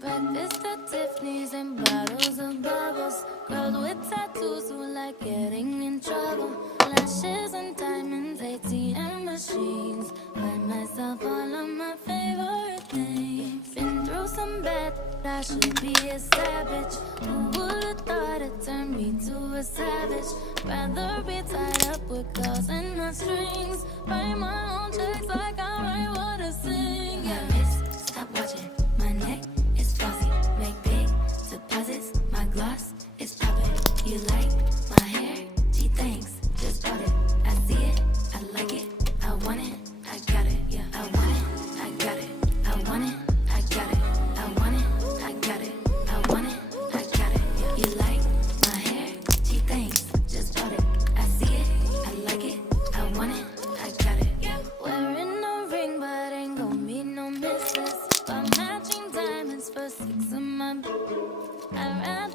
Breakfast at Tiffany's and bottles of bubbles. Girls with tattoos who like getting in trouble. Lashes and diamonds, ATM machines. Buy myself all of my favorite things. Been through some bad, I should be a savage. Who would've thought it turned me to a savage? Rather be tied up with calls and not strings. Write my own checks like I write what I sing. Yeah, miss, stop watching my neck. Make big deposits, my gloss is popping. You like my hair? Gee, thanks, just bought it. I see it, I like it, I want it, I got it. Yeah, I want it, I got it, I want it, I got it, I want it, I got it, I want it, I got it. Yeah. You like my hair? Gee, thanks, just bought it. I see it, I like it, I want it, I got it. Yeah. Wearing a ring, but ain't gon' be no misses. By matching diamonds for 6 of my. I'd rather